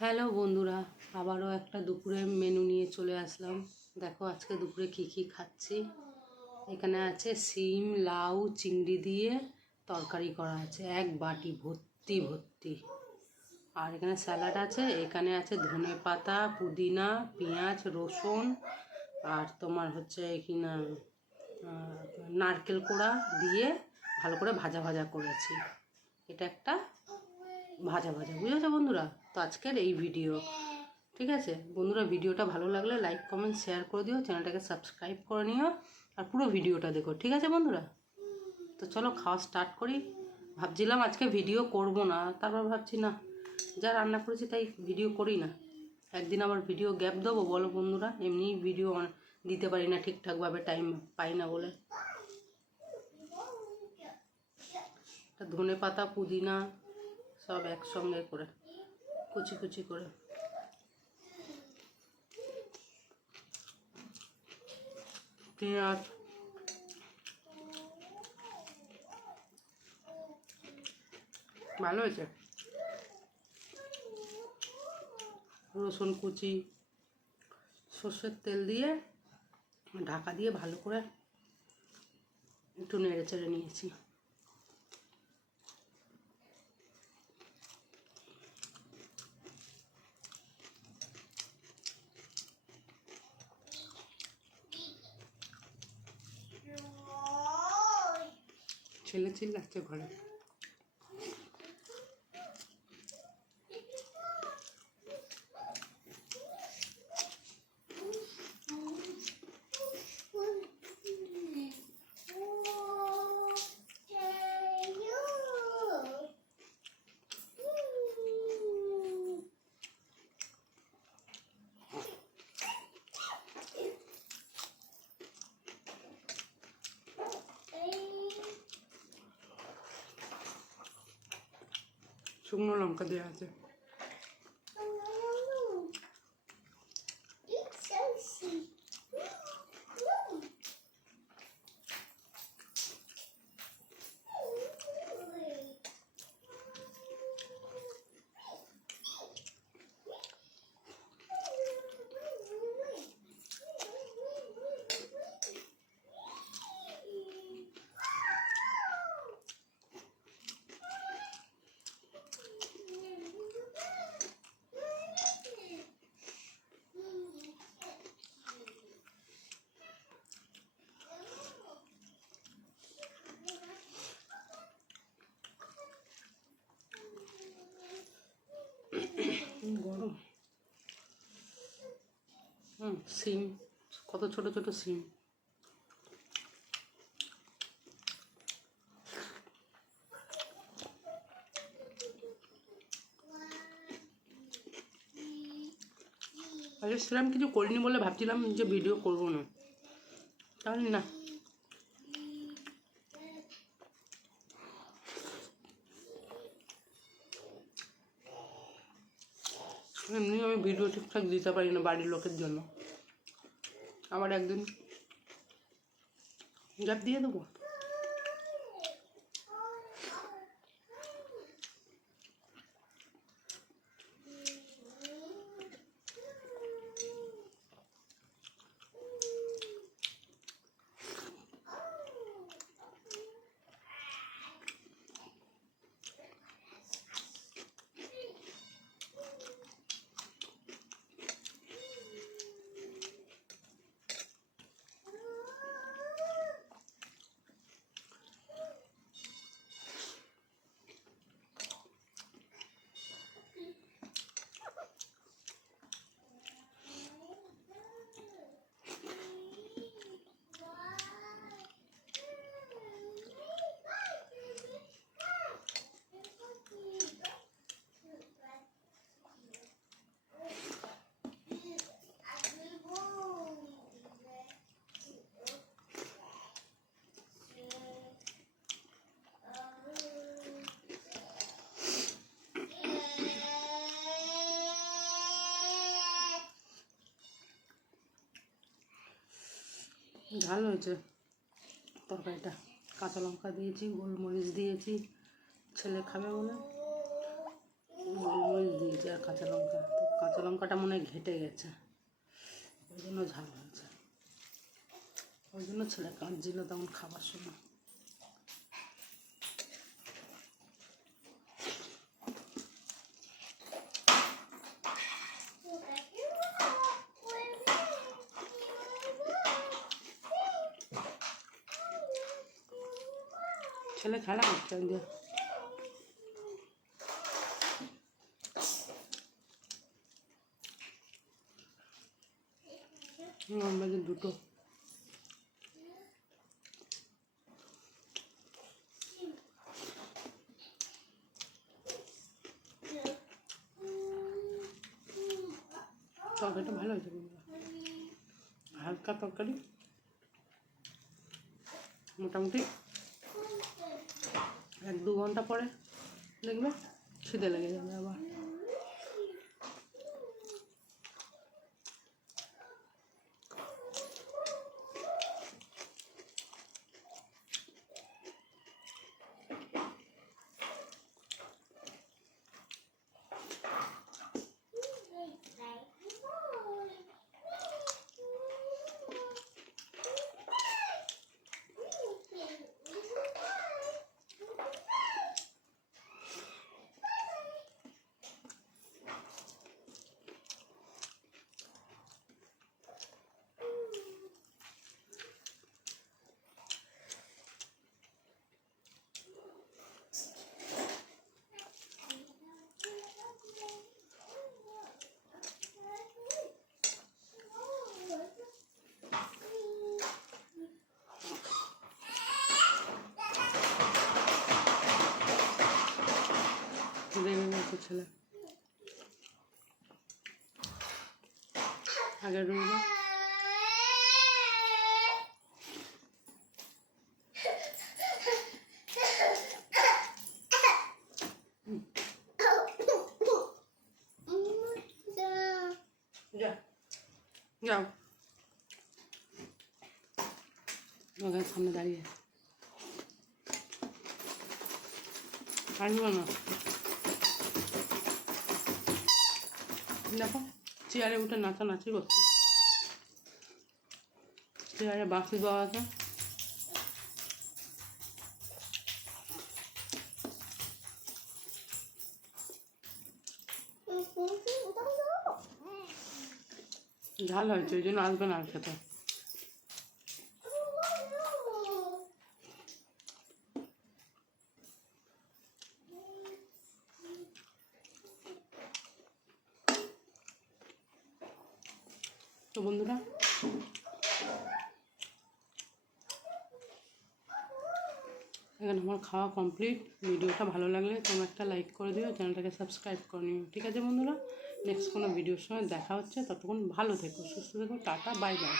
Hello বন্ধুরা, আবারও একটা দুপুরের মেনু নিয়ে চলে আসলাম। দেখো আজকে দুপুরে কি খাচ্ছি। এখানে আছে শিম, লাউ, চিংড়ি দিয়ে তরকারি করা আছে, এক বাটি ভর্তি ভর্তি। আর এখানে স্যালাড আছে, এখানে আছে ধনে পাতা, পুদিনা, পেঁয়াজ, রসুন, আর তোমার হচ্ছে কিনা নারকেল কোড়া দিয়ে ভালো করে ভাজা ভাজা করেছি। এটা একটা ভাজা বুঝেছো বন্ধুরা? তো আজকের এই ভিডিও, ঠিক আছে বন্ধুরা? ভিডিওটা ভালো লাগলে লাইক কমেন্ট শেয়ার করে দিও, চ্যানেলটাকে সাবস্ক্রাইব করে নিও, আর পুরো ভিডিওটা দেখো, ঠিক আছে বন্ধুরা? তো চলো খাওয়া স্টার্ট করি। ভাবছিলাম আজকে ভিডিও করব না, তারপর ভাবছি না, যা রান্না করেছি তাই ভিডিও করি না। একদিন আবার ভিডিও গ্যাপ দেবো বলো বন্ধুরা? এমনিই ভিডিও দিতে পারি না ঠিকঠাকভাবে, টাইম পাই না বলে। ধনে পাতা, পুদিনা সব একসঙ্গে করে কুচি কুচি করে পেঁয়াজ, ভালো হয়েছে। রসুন কুচি, সর্ষের তেল দিয়ে ঢাকা দিয়ে ভালো করে একটু নেড়ে চেড়ে নিয়েছি। ছেলে চিল্লাচ্ছে ঘরে। শুকনো লঙ্কা দেওয়া আছে। গরম। সিম, কত ছোট ছোট সিম। আগে সেরকম কিছু করিনি বলে ভাবছিলাম যে ভিডিও করবো না, তাহলে না, এমনি আমি ভিডিও ঠিকঠাক দিতে পারি না বাড়ির লোকের জন্য। আবার একদিন গ্যাপ দিয়ে দেবো। ঝাল হয়েছে তরকারিটা, কাঁচা লঙ্কা দিয়েছি, গোলমরিচ দিয়েছি, ছেলে খাবে বলে। গোলমরিচ দিয়েছি আর কাঁচা লঙ্কা, তো কাঁচা লঙ্কাটা মনে হয় ঘেটে গেছে, ওই জন্য ঝাল হয়েছে। ওই জন্য ছেলে কাঁদছিল তখন খাবার সময়। ছেলে খেলা করছে যে আমাদের দুটো তরকারিটা ভালো হয়েছে, হালকা তরকারি, মোটামুটি 1-2 ঘন্টা পরে দেখবে খিদে লেগে যাবে আবার। ছেলে আগের রুমে যাও ওখানে সামনে দাঁড়িয়ে আসবো না। দেখো চেয়ারে উঠে নাচানাচি করছে, চেয়ারে বাঁশি বাজাচ্ছে। ঝাল হয়েছে ওই জন্য আসবে না আর খেতে। তো বন্ধুরা এখানে আমার খাওয়া কমপ্লিট। ভিডিওটা ভালো লাগলে তোমরা একটা লাইক করে দিও, চ্যানেলটাকে সাবস্ক্রাইব করে নিও। ঠিক আছে বন্ধুরা, নেক্সট কোনো ভিডিওর সময় দেখা হচ্ছে। ততক্ষণ ভালো থেকো, সুস্থ থেকো, টাটা, বাই বাই।